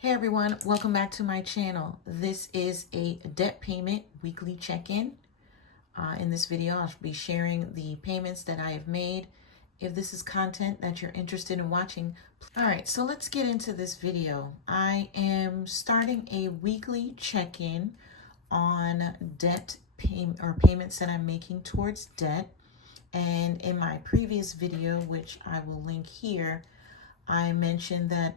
Hey everyone, welcome back to my channel. This is a debt payment weekly check-in. In this video, I'll be sharing the payments that I have made. If this is content that you're interested in watching, all right, so let's get into this video. I am starting a weekly check-in on debt payment or payments that I'm making towards debt. And in my previous video, which I will link here, I mentioned that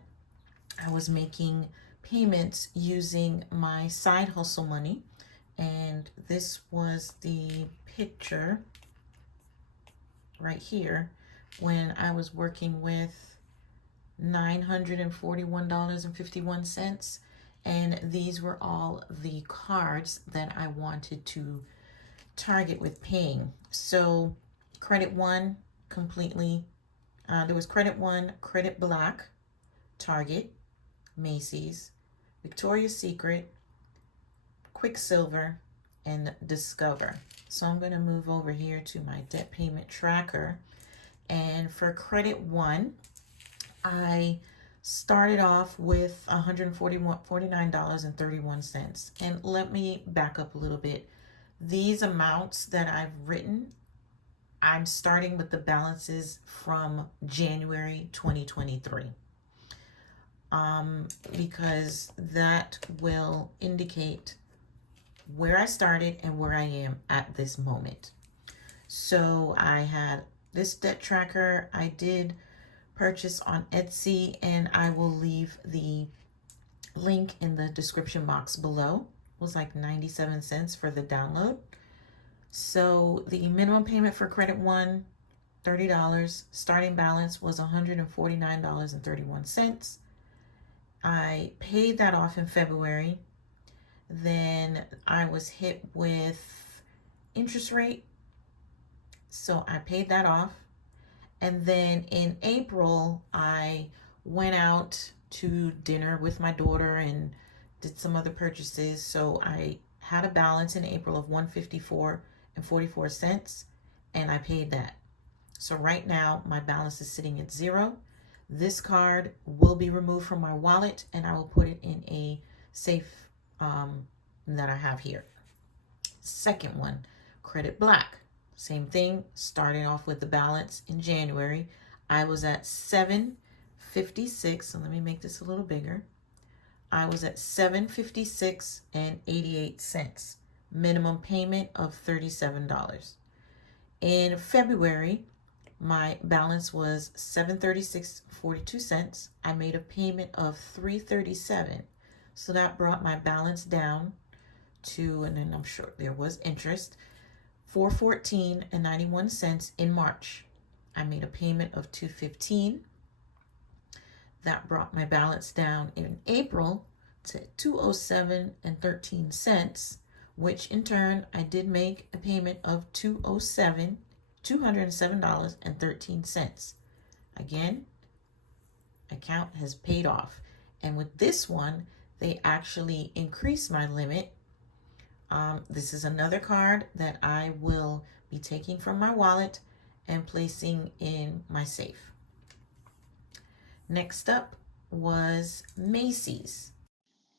I was making payments using my side hustle money. And this was the picture right here when I was working with $941.51. And these were all the cards that I wanted to target with paying. So Credit One completely, there was Credit One, Credit Black, Target, Macy's, Victoria's Secret, Quicksilver, and Discover. So I'm going to move over here to my debt payment tracker. And for Credit One, I started off with $149.31. And let me back up a little bit. These amounts that I've written, I'm starting with the balances from January 2023. Because that will indicate where I started and where I am at this moment. So I had this debt tracker I did purchase on Etsy, and I will leave the link in the description box below. It was like 97 cents for the download. So the minimum payment for Credit One, $30. Starting balance was $149.31. I paid that off in February. Then I was hit with interest rate. So I paid that off. And then in April, I went out to dinner with my daughter and did some other purchases. So I had a balance in April of $154.44, and I paid that. So right now my balance is sitting at zero. This card will be removed from my wallet, and I will put it in a safe that I have here. Second one, Credit Black. Same thing, starting off with the balance in January. I was at $756, so let me make this a little bigger. I was at $756.88. Minimum payment of $37. In February, my balance was $736.42. I made a payment of $337. So that brought my balance down to, and then I'm sure there was interest, $414.91 in March. I made a payment of $215. That brought my balance down in April to $207.13, which in turn I did make a payment of $207.13. Again, account has paid off. And with this one, they actually increased my limit. This is another card that I will be taking from my wallet and placing in my safe. Next up was Macy's.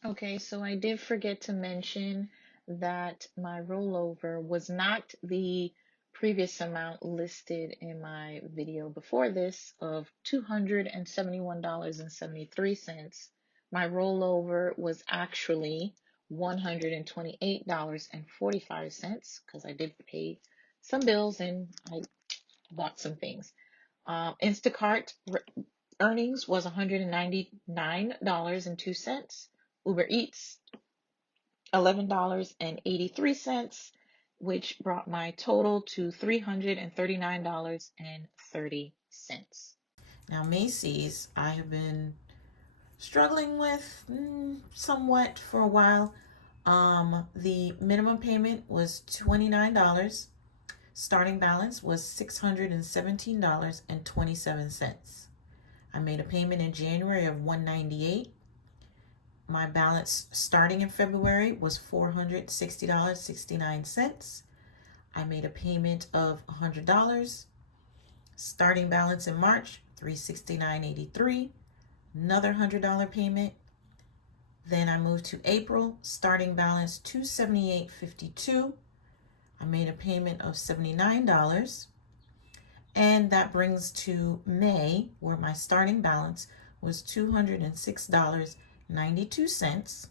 Okay, so I did forget to mention that my rollover was not the previous amount listed in my video before this of $271.73. My rollover was actually $128.45 because I did pay some bills and I bought some things. Instacart earnings was $199.02. Uber Eats, $11.83, which brought my total to $339.30. Now, Macy's, I have been struggling with somewhat for a while. The minimum payment was $29. Starting balance was $617.27. I made a payment in January of $198. My balance starting in February was $460.69. I made a payment of $100. Starting balance in March, $369.83. Another $100 payment. Then I moved to April, starting balance $278.52. I made a payment of $79. And that brings to May, where my starting balance was $206.92.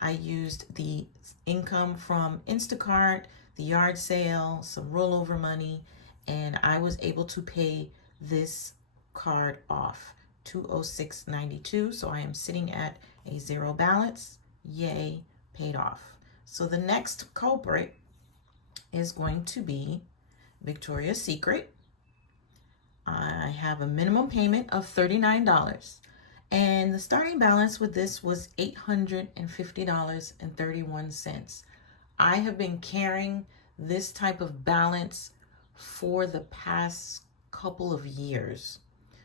I used the income from Instacart, the yard sale, some rollover money, and I was able to pay this card off, $206.92. So I am sitting at a zero balance. Yay, paid off. So the next culprit is going to be Victoria's Secret. I have a minimum payment of $39. And the starting balance with this was $850.31. I have been carrying this type of balance for the past couple of years.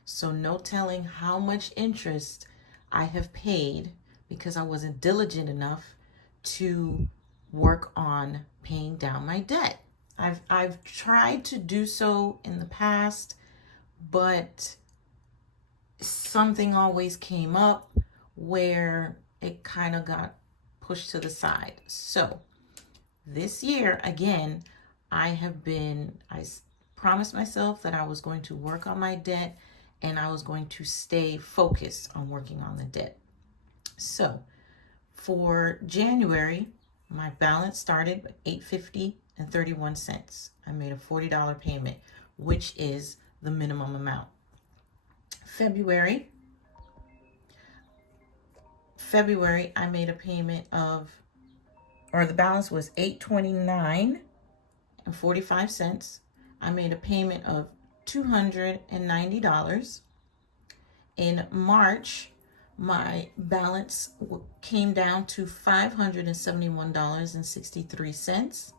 So no telling how much interest I have paid because I wasn't diligent enough to work on paying down my debt. I've tried to do so in the past, but something always came up where it kind of got pushed to the side. So this year, again, I promised myself that I was going to work on my debt and I was going to stay focused on working on the debt. So for January, my balance started at $850.31. I made a $40 payment, which is the minimum amount. February, I made a payment of, or the balance was $829.45. I made a payment of $290. In March, my balance came down to $571.63.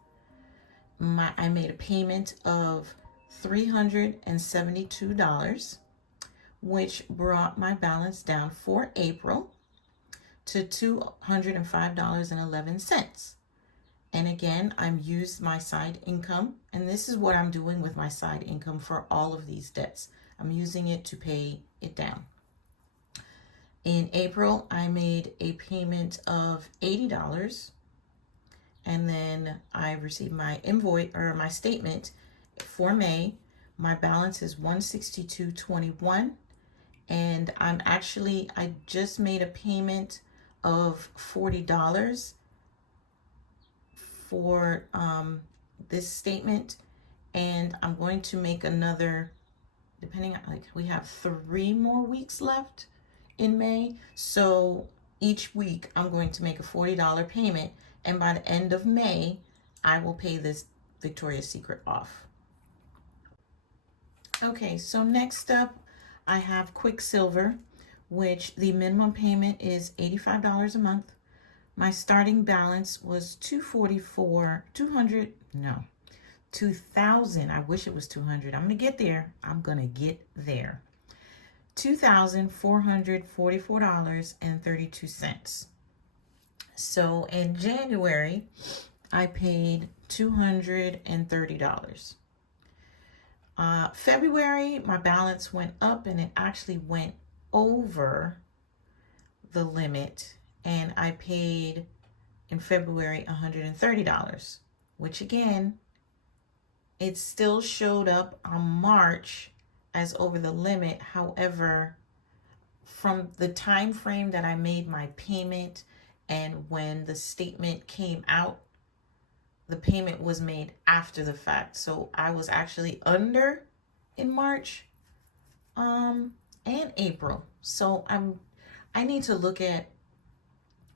I made a payment of $372, which brought my balance down for April to $205.11. And again, I'm used my side income, and this is what I'm doing with my side income for all of these debts. I'm using it to pay it down. In April, I made a payment of $80, and then I received my invoice or my statement for May. My balance is $162.21, and I just made a payment of $40 for this statement, and I'm going to make another, depending on, we have 3 more weeks left in May, so each week I'm going to make a $40 payment, and by the end of May I will pay this Victoria's Secret off. Okay, so next up I have Quicksilver, which the minimum payment is $85 a month. My starting balance was $2,000. I wish it was $200. I'm gonna get there. $2,444.32. So in January, I paid $230. February, my balance went up and it actually went over the limit, and I paid in February $130, which again, it still showed up on March as over the limit. However, from the time frame that I made my payment and when the statement came out, the payment was made after the fact. So I was actually under in March and April. So I need to look at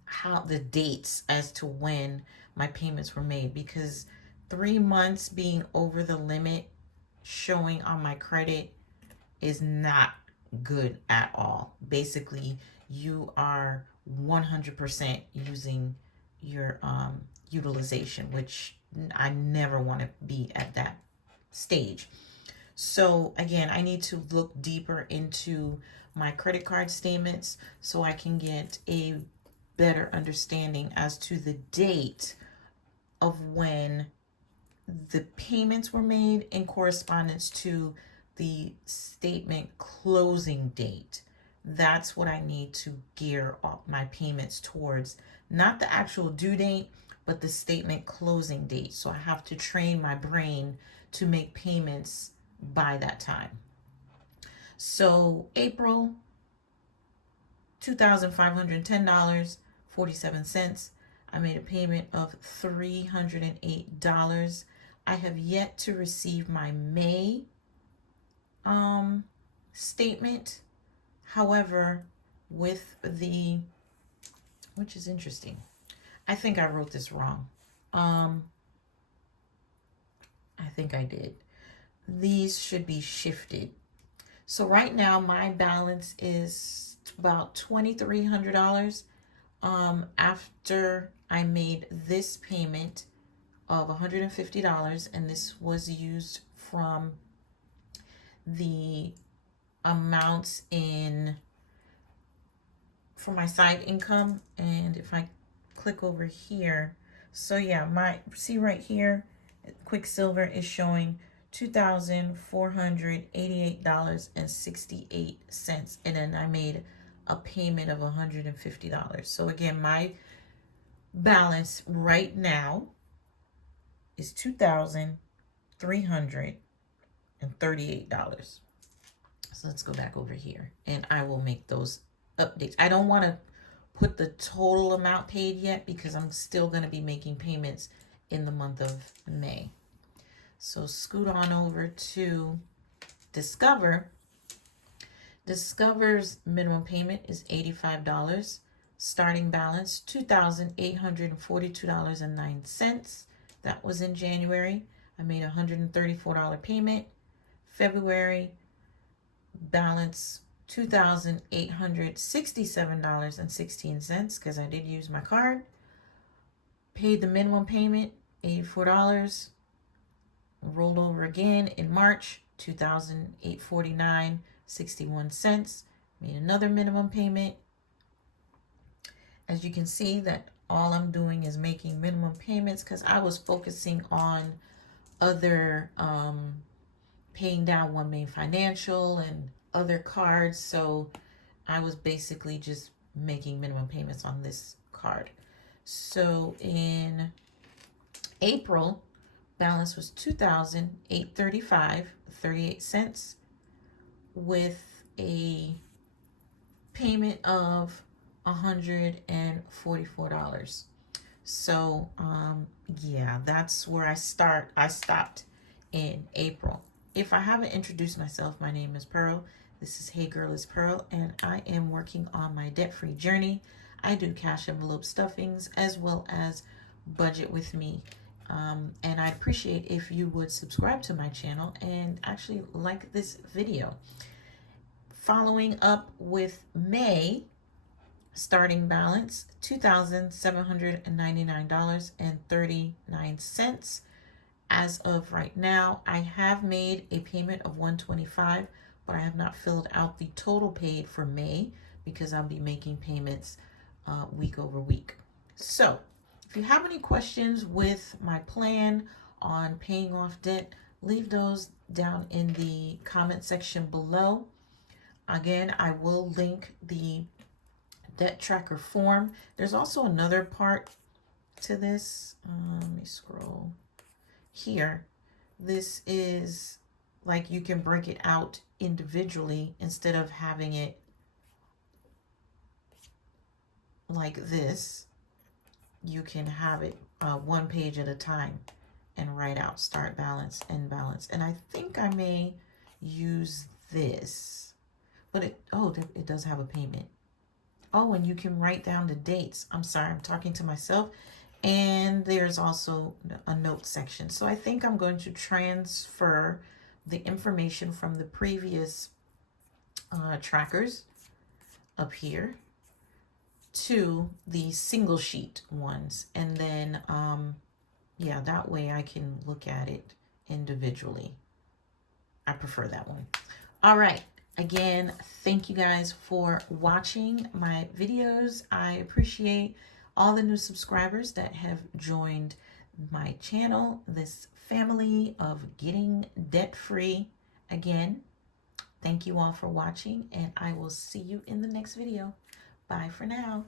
how the dates as to when my payments were made, because 3 months being over the limit showing on my credit is not good at all. Basically, you are 100% using your utilization, which I never want to be at that stage. So again, I need to look deeper into my credit card statements so I can get a better understanding as to the date of when the payments were made in correspondence to the statement closing date, that's what I need to gear up my payments towards. Not the actual due date, but the statement closing date. So I have to train my brain to make payments by that time. So April, $2,510.47. I made a payment of $308. I have yet to receive my May statement. However, with the, which is interesting, I think I wrote this wrong. I think I did. These should be shifted. So right now my balance is about $2,300 after I made this payment of $150, and this was used from the amounts in for my side income. And if I click over here, so yeah, my see right here, Quicksilver is showing $2,488.68, and then I made a payment of $150. So again, my balance right now is $2,338. So let's go back over here and I will make those updates. I don't want to put the total amount paid yet because I'm still going to be making payments in the month of May. So scoot on over to Discover. Discover's minimum payment is $85. Starting balance $2,842.09. That was in January. I made a $134 payment. February balance $2,867.16 because I did use my card. Paid the minimum payment, $84. Rolled over again in March, $2,849.61. Made another minimum payment. As you can see, that all I'm doing is making minimum payments because I was focusing on other paying down OneMain Financial and other cards. So I was basically just making minimum payments on this card. So in April, balance was $2,835.38 with a payment of $144. So yeah, that's where I stopped in April. If I haven't introduced myself, my name is Pearl. This is Hey Girl is Pearl, and I am working on my debt-free journey. I do cash envelope stuffings as well as budget with me. And I appreciate if you would subscribe to my channel and actually like this video. Following up with May, starting balance $2,799.39. As of right now, I have made a payment of $125, but I have not filled out the total paid for May because I'll be making payments week over week. So if you have any questions with my plan on paying off debt, leave those down in the comment section below. Again, I will link the debt tracker form. There's also another part to this. Let me scroll here. This is like you can break it out individually instead of having it like this. You can have it one page at a time and write out start balance, end balance. And I think I may use this, but it does have a payment. Oh, and you can write down the dates. I'm sorry, I'm talking to myself. And there's also a note section. So I think I'm going to transfer the information from the previous trackers up here to the single sheet ones. And then, yeah, that way I can look at it individually. I prefer that one. All right. Again, thank you guys for watching my videos. I appreciate all the new subscribers that have joined my channel, this family of getting debt free. Again, Thank you all for watching, and I will see you in the next video. Bye for now.